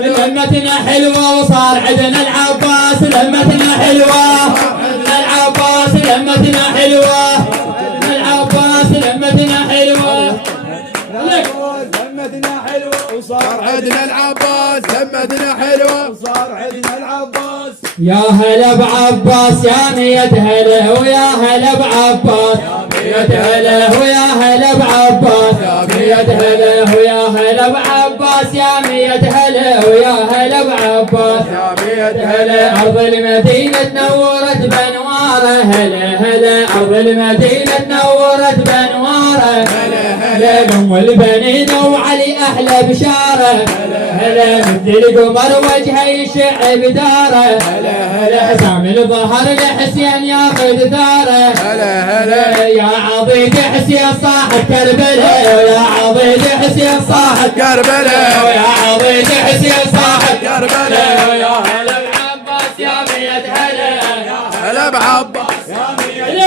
لمتنا حلوة وصار عندنا العباس، لمتنا حلوة العباس، لمتنا حلوة العباس، لمتنا حلوة لمتنا حلوة وصار عندنا العباس، لمتنا حلوة وصار عندنا العباس. يا هلا بعباس يا مية هلا ويا هلا بعباس، يا مية هلا ويا هلا بعباس، يا مية هلا ويا هلا بعباس، يا مية هلا ويا هلا بعباس، يا مية هلا. أرض المدينة تنورت بأنواره، هلا هلا أرض المدينة تنورت بأنواره، هلا هلا أم البنين وعلي أحلى بشارة، هلا مثل القمر وجهه يشع بداره، هلا هلا سامي الظهر لحسين ياخذ ثاره، هلا هلا يا عضيد حسين صاحب كربلاء، يا عضيد حسين صاحب كربلاء، يا عضيد حسين صاحب كربلاء. يا هلا بعباس يا مية هلا، هلا بعباس يا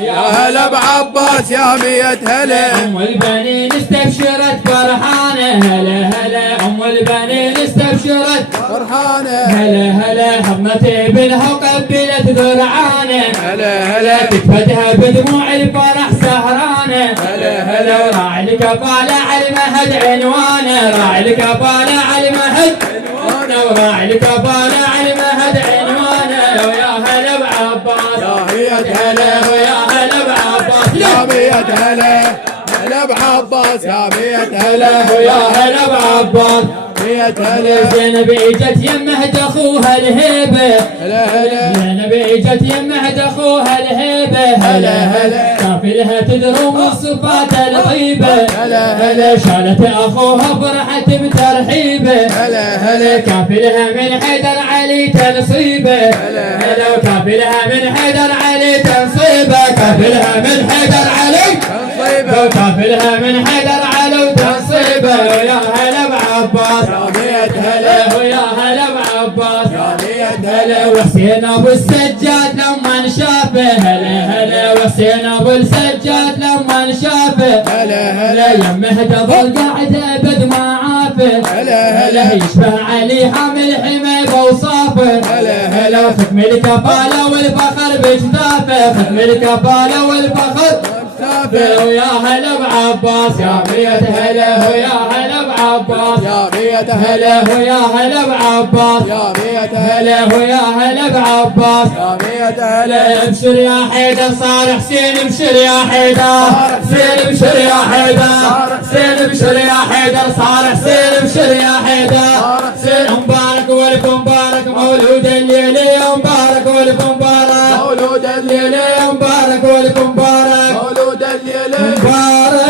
يا هلا بعباس، يا مية هلا. أم البنين استبشرت فرحانة، هلا هلا أم البنين استبشرت فرحانة، هلا هلا حضنت ابنها وقبلت ذرعانه، هلا هلا كتفتها بدموع الفرح سهرانه، هلا هلا راعي الكفالة على المهد عنوانه، راعي الكفالة على المهد عنوانه، وراعي الكفالة على المهد عنوانه، ويا هلا بعباس يا مية هلا ويا هلا بعباس، يا مية هلا. هلا بعباس يا مية هلا ويا هلا بعباس. مية هلا. زينب اجت يمهد اخوها الهيبه، هلا هلا زينب اجت يمهد اخوها الهيبه، هلا هلا كافلها تدروم الصفات الطيبه، هلا هلا شالت اخوها فرحت بترحيبه، هلا هلا كافلها من حيدر علي تنصيبه، هلا هلا كافلها من حيدر علي تنصيبه، كافلها من حيدر علي تنصيبه، كافلها من حيدر علي تنصيبه، ويا هلا بعباس يا مية هلا ويا هلا بعباس، يا مية هلا هلا. وحسين ابو السجاد لما شافه، هلا هلا وحسين ابو السجاد لما شافه، هلا هلا هلا يمه تظل قاعد ابد ما عافه، هلا هلا هلا يشبه علي حامل حمى بوصافه، هلا هلا هلا ختم الكفاله والفخر بجدافه، ختم الكفاله والفخر مسافر. ويا هلا بعباس يا مية هلا ويا هلا بعباس، يا مية هلا هلا ويا هلا بعباس، يا مية هلا هلا ويا هلا بعباس، يا مية هلا. ابشر يا حيدر صار حسين، ابشر يا حيدر حسين، ابشر يا حيدر حسين، ابشر يا حيدر صار حسين، ابشر يا حيدر حسين، مبارك والف مبارك مولود الليله، مبارك والف مبارك مولود الليلة الليله، مبارك والف مبارك مولود الليلة.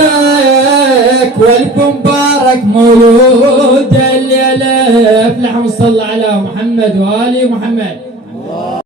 مبارك والف مبارك مولود الليله. افلح وصل على محمد وآل محمد.